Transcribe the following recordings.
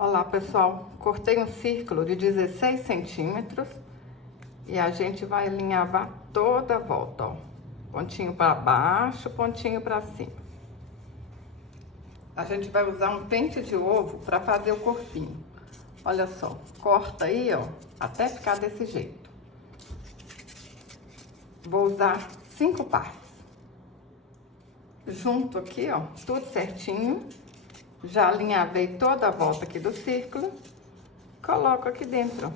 Olá, pessoal, cortei um círculo de 16 centímetros e a gente vai alinhavar toda a volta, ó. Pontinho para baixo, pontinho para cima. A gente vai usar um pente de ovo para fazer o corpinho. Olha só, corta aí, ó, até ficar desse jeito. Vou usar 5 partes. Junto aqui, ó, tudo certinho. Já alinhavei toda a volta aqui do círculo. Coloco aqui dentro,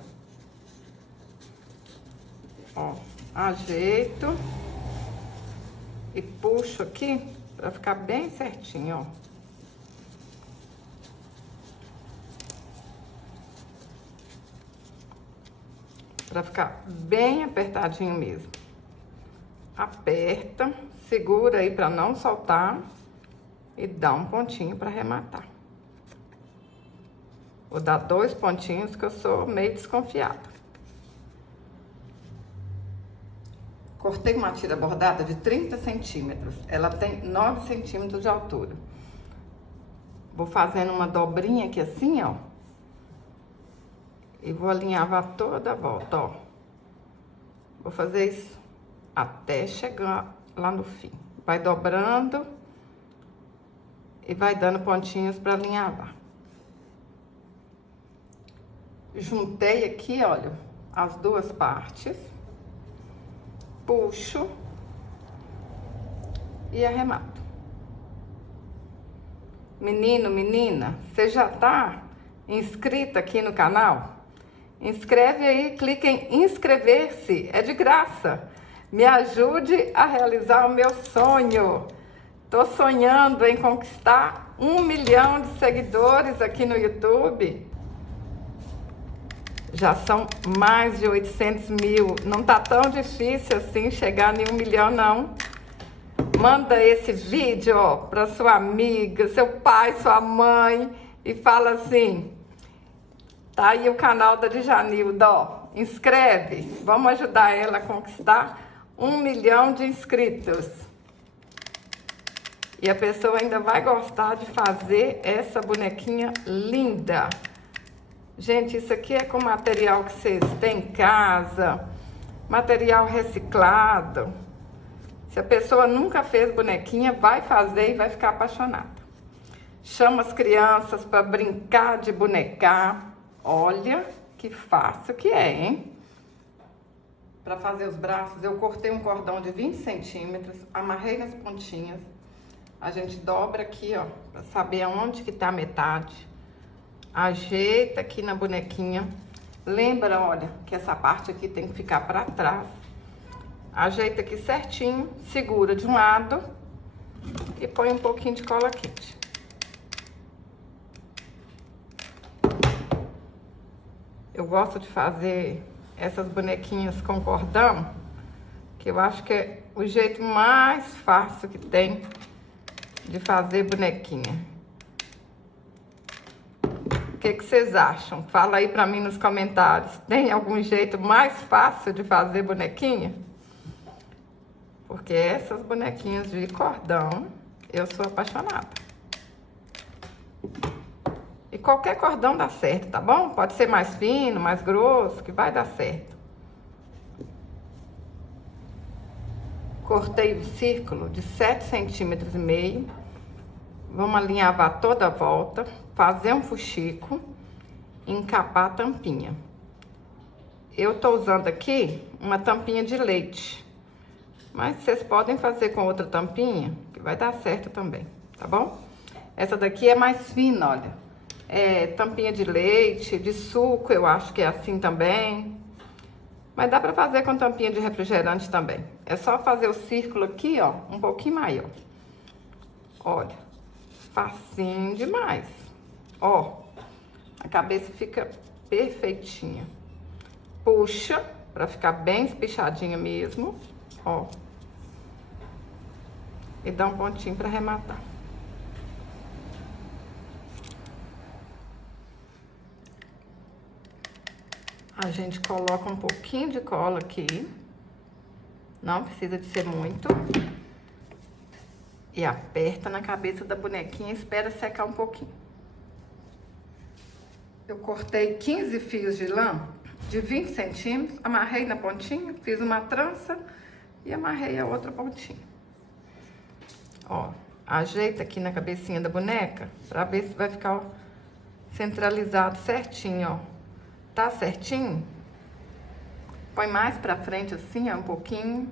ó. Ajeito e puxo aqui para ficar bem certinho, ó. Para ficar bem apertadinho mesmo. Aperta, segura aí para não soltar e dá um pontinho para arrematar. Vou dar 2 pontinhos que eu sou meio desconfiada. Cortei uma tira bordada de 30 centímetros. Ela tem 9 centímetros de altura. Vou fazendo uma dobrinha aqui assim, ó. E vou alinhavar toda a volta, ó. Vou fazer isso até chegar lá no fim. Vai dobrando e vai dando pontinhos para alinhavar. Juntei aqui, olha, as duas partes. Puxo e arremato. Menino, menina, você já tá inscrita aqui no canal? Inscreve aí, clica em inscrever-se, é de graça. Me ajude a realizar o meu sonho. Tô sonhando em conquistar 1 milhão de seguidores aqui no YouTube. Já são mais de 800 mil. Não tá tão difícil assim chegar em 1 milhão, não. Manda esse vídeo, ó, pra sua amiga, seu pai, sua mãe e fala assim: tá aí o canal da Djanilda, ó. Inscreve. Vamos ajudar ela a conquistar 1 milhão de inscritos. E a pessoa ainda vai gostar de fazer essa bonequinha linda. Gente, isso aqui é com material que vocês têm em casa, material reciclado. Se a pessoa nunca fez bonequinha, vai fazer e vai ficar apaixonada. Chama as crianças para brincar de bonecar. Olha que fácil que é, hein? Para fazer os braços, eu cortei um cordão de 20 centímetros, amarrei nas pontinhas. A gente dobra aqui, ó, para saber aonde que tá a metade. Ajeita aqui na bonequinha. Lembra, olha, que essa parte aqui tem que ficar para trás. Ajeita aqui certinho, segura de um lado e põe um pouquinho de cola quente. Eu gosto de fazer essas bonequinhas com cordão, que eu acho que é o jeito mais fácil que tem de fazer bonequinha. O que vocês acham? Fala aí pra mim nos comentários. Tem algum jeito mais fácil de fazer bonequinha? Porque essas bonequinhas de cordão, eu sou apaixonada. E qualquer cordão dá certo, tá bom? Pode ser mais fino, mais grosso, que vai dar certo. Cortei o círculo de 7,5 centímetros. Vamos alinhavar toda a volta, fazer um fuxico, encapar a tampinha. Eu tô usando aqui uma tampinha de leite, mas vocês podem fazer com outra tampinha, que vai dar certo também, tá bom? Essa daqui é mais fina, olha. É tampinha de leite, de suco, eu acho que é assim também. Mas dá pra fazer com tampinha de refrigerante também. É só fazer o círculo aqui, ó, um pouquinho maior. Olha, facinho demais. Ó, a cabeça fica perfeitinha. Puxa, pra ficar bem espichadinha mesmo, ó. E dá um pontinho pra arrematar. A gente coloca um pouquinho de cola aqui. Não precisa de ser muito. E aperta na cabeça da bonequinha e espera secar um pouquinho. Eu cortei 15 fios de lã de 20 centímetros, amarrei na pontinha, fiz uma trança e amarrei a outra pontinha. Ó, ajeita aqui na cabecinha da boneca pra ver se vai ficar, ó, centralizado certinho, ó. Tá certinho? Põe mais pra frente assim, ó, um pouquinho.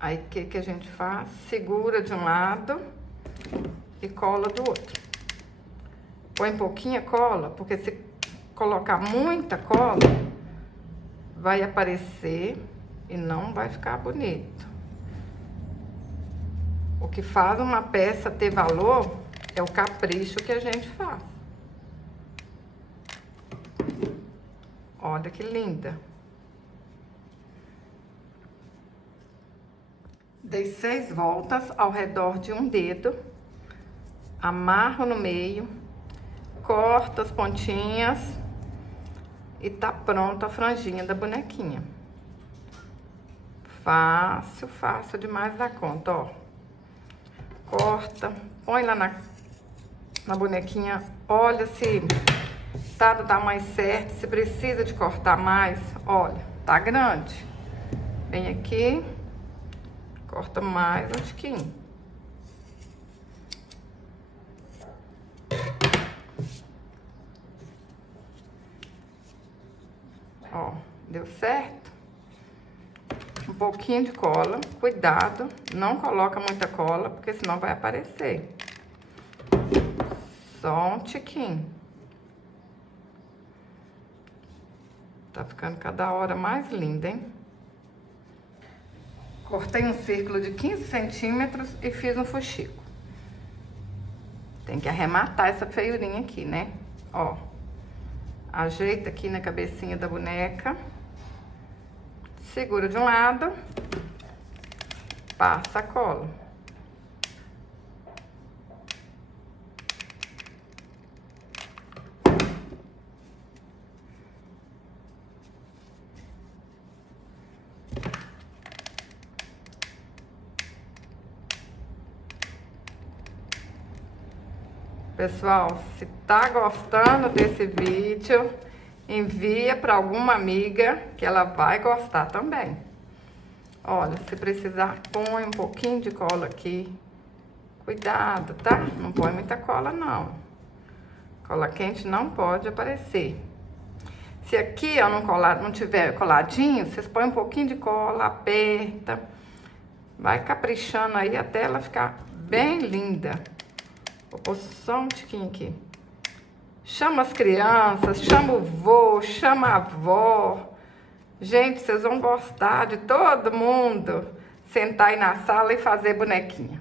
Aí, o que a gente faz? Segura de um lado e cola do outro. Põe pouquinha cola, porque se colocar muita cola, vai aparecer e não vai ficar bonito. O que faz uma peça ter valor é o capricho que a gente faz. Olha que linda. Dei 6 voltas ao redor de um dedo, amarro no meio, corto as pontinhas e tá pronta a franjinha da bonequinha. Fácil, fácil demais da conta, ó. Corta, põe lá na bonequinha, olha se tá do tamanho certo, se precisa de cortar mais, olha, tá grande. Vem aqui, corta mais um tiquinho. Ó, deu certo? Um pouquinho de cola, cuidado, não coloca muita cola, porque senão vai aparecer. Só um tiquinho. Tá ficando cada hora mais linda, hein? Cortei um círculo de 15 centímetros e fiz um fuxico. Tem que arrematar essa feiurinha aqui, né? Ó. Ajeita aqui na cabecinha da boneca. Segura de um lado. Passa a cola. Pessoal, se tá gostando desse vídeo, envia para alguma amiga que ela vai gostar também. Olha, se precisar, põe um pouquinho de cola aqui. Cuidado, tá? Não põe muita cola, não. Cola quente não pode aparecer. Se aqui, ó, não tiver coladinho, vocês põem um pouquinho de cola, aperta. Vai caprichando aí até ela ficar bem linda. Vou pôr só um tiquinho aqui. Chama as crianças, chama o vô, chama a avó. Gente, vocês vão gostar de todo mundo sentar aí na sala e fazer bonequinha.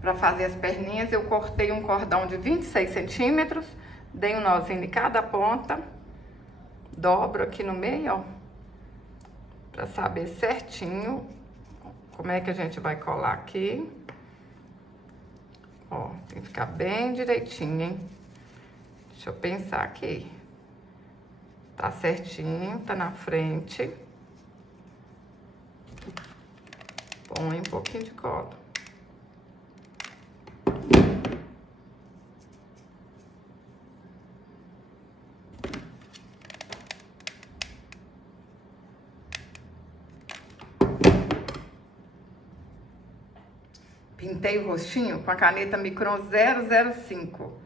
Para fazer as perninhas, eu cortei um cordão de 26 centímetros, dei um nozinho em cada ponta, dobro aqui no meio, ó, para saber certinho como é que a gente vai colar aqui. Ó, tem que ficar bem direitinho, hein? Deixa eu pensar aqui. Tá certinho, tá na frente. Põe um pouquinho de cola. Pintei o rostinho com a caneta Micron 005.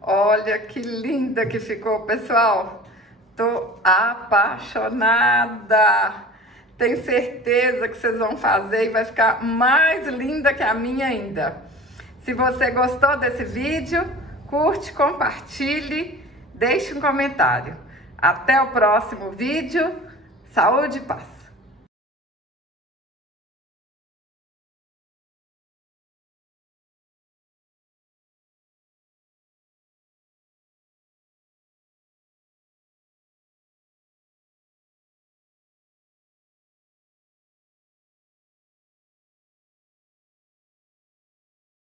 Olha que linda que ficou, pessoal. Tô apaixonada. Tenho certeza que vocês vão fazer e vai ficar mais linda que a minha ainda. Se você gostou desse vídeo, curte, compartilhe, deixe um comentário. Até o próximo vídeo. Saúde e paz.